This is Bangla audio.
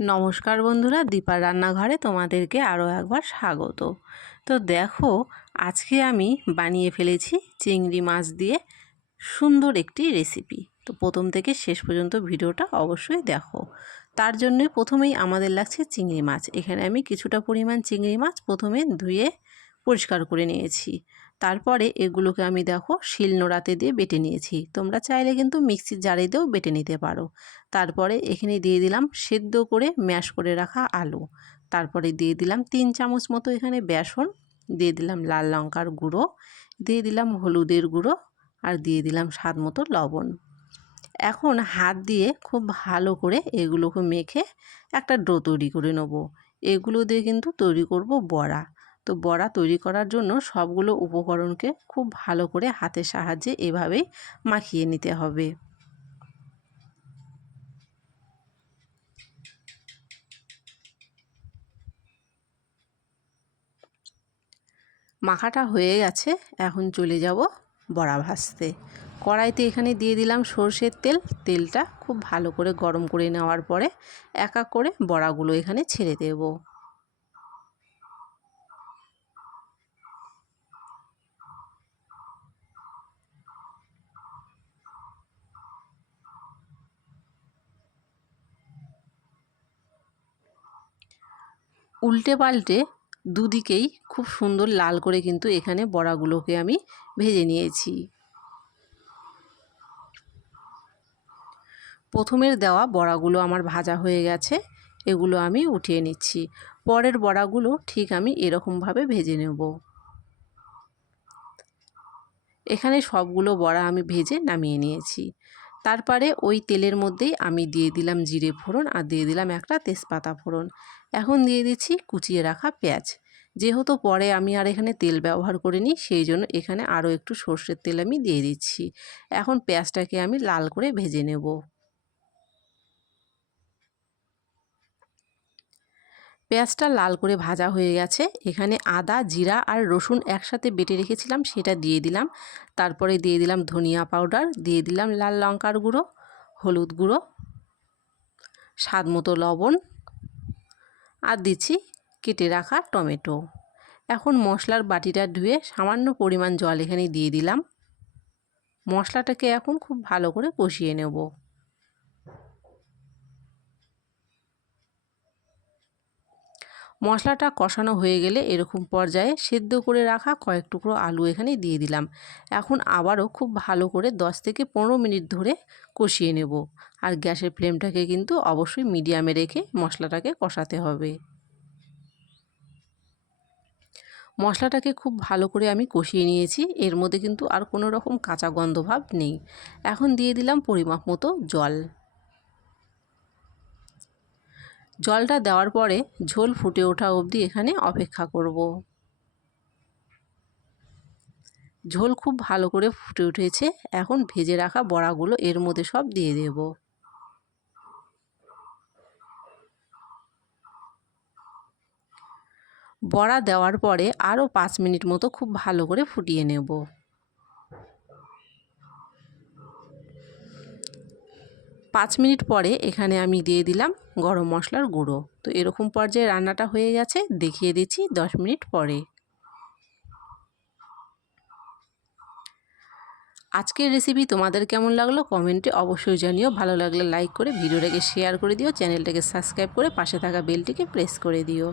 নমস্কার বন্ধুরা, দীপার রান্নাঘরে তোমাদেরকে আরও একবার স্বাগত। তো দেখো, আজকে আমি বানিয়ে ফেলেছি চিংড়ি মাছ দিয়ে সুন্দর একটি রেসিপি। তো প্রথম থেকে শেষ পর্যন্ত ভিডিওটা অবশ্যই দেখো। তার জন্যই প্রথমেই আমাদের লাগছে চিংড়ি মাছ। এখানে আমি কিছুটা পরিমাণ চিংড়ি মাছ প্রথমে ধুয়ে পরিষ্কার করে নিয়েছি। তারপরে এগুলোকে আমি দেখো শিলনোড়াতে দিয়ে বেটে নিয়েছি। তোমরা চাইলে কিন্তু মিক্সির জারে দিয়েও বেটে নিতে পারো। তারপরে এখানে দিয়ে দিলাম সেদ্ধ করে ম্যাশ করে রাখা আলু। তারপরে দিয়ে দিলাম 3 চামচ মতো এখানে বেসন, দিয়ে দিলাম লাল লঙ্কার গুঁড়ো, দিয়ে দিলাম হলুদের গুঁড়ো, আর দিয়ে দিলাম স্বাদ মতো লবণ। এখন হাত দিয়ে খুব ভালো করে এগুলোকে মেখে একটা ডো তৈরি করে নেব। এগুলো দিয়ে কিন্তু তৈরি করব বড়া। তো বড়া তৈরি করার জন্য সবগুলো উপকরণকে খুব ভালো করে হাতের সাহায্যে এভাবেই মাখিয়ে নিতে হবে। মাখাটা হয়ে গেছে, এখন চলে যাব বড়া ভাজতে। কড়াইতে এখানে দিয়ে দিলাম সরষের তেল। তেলটা খুব ভালো করে গরম করে নেওয়ার পরে এক এক করে বড়াগুলো এখানে ছেড়ে দেব। উল্টে পাল্টে দুদিকেই খুব সুন্দর লাল করে কিন্তু এখানে বড়াগুলোকে আমি ভেজে নিয়েছি। প্রথমের দেওয়া বড়াগুলো আমার ভাজা হয়ে গেছে, এগুলো আমি উঠিয়ে নিচ্ছি। পরের বড়াগুলো ঠিক আমি এরকমভাবে ভেজে নেব। এখানে সবগুলো বড়া আমি ভেজে নামিয়ে নিয়েছি। তারপরে ওই তেলের মধ্যেই আমি দিয়ে দিলাম জিরে ফোড়ন, আর দিয়ে দিলাম একটা তেজপাতা ফোড়ন। এখন দিয়ে দিচ্ছি কুচিয়ে রাখা পেঁয়াজ। যেহেতু পরে আমি আর এখানে তেল ব্যবহার করিনি, সেই জন্য এখানে আরও একটু সর্ষের তেল আমি দিয়ে দিচ্ছি। এখন পেঁয়াজটাকে আমি লাল করে ভেজে নেব। পেঁয়াজটা লাল করে ভাজা হয়ে গেছে। এখানে আদা, জিরা আর রসুন একসাথে বেটে রেখেছিলাম, সেটা দিয়ে দিলাম। তারপরে দিয়ে দিলাম ধনিয়া পাউডার, দিয়ে দিলাম লাল লঙ্কার গুঁড়ো, হলুদ গুঁড়ো, স্বাদ মতো লবণ, আর দিচ্ছি কেটে রাখা টমেটো। এখন মশলার বাটিটা ধুয়ে সামান্য পরিমাণ জল এখানে দিয়ে দিলাম। মশলাটাকে এখন খুব ভালো করে কষিয়ে নেব। মশলাটা কষানো হয়ে গেলে এরকম পর্যায়ে সেদ্ধ করে রাখা কয়েক টুকরো আলু এখানে দিয়ে দিলাম। এখন আবারও খুব ভালো করে 10 থেকে 15 মিনিট ধরে কষিয়ে নেব। আর গ্যাসের ফ্লেমটাকে কিন্তু অবশ্যই মিডিয়ামে রেখে মশলাটাকে কষাতে হবে। মশলাটাকে খুব ভালো করে আমি কষিয়ে নিয়েছি। এর মধ্যে কিন্তু আর কোনো রকম কাঁচা গন্ধ ভাব নেই। এখন দিয়ে দিলাম পরিমাপ মতো জল। জলটা দেওয়ার পরে ঝোল ফুটে ওঠা অবধি এখানে অপেক্ষা করব। ঝোল খুব ভালো করে ফুটে উঠেছে। এখন ভেজে রাখা বড়াগুলো এর মধ্যে সব দিয়ে দেব। বড়া দেওয়ার পরে আরও 5 মিনিট মতো খুব ভালো করে ফুটিয়ে নেব। 5 মিনিট পরে এখানে আমি দিয়ে দিলাম গরম মশলার গুঁড়ো। তো এরকম পর্যায়ে রান্নাটা হয়ে গেছে, দেখিয়ে দিচ্ছি 10 মিনিট পরে। আজকের রেসিপি তোমাদের কেমন লাগলো কমেন্টে অবশ্যই জানিও। ভালো লাগলে লাইক করে ভিডিওটাকে শেয়ার করে দিও, চ্যানেলটাকে সাবস্ক্রাইব করে পাশে থাকা বেলটিকে প্রেস করে দিও।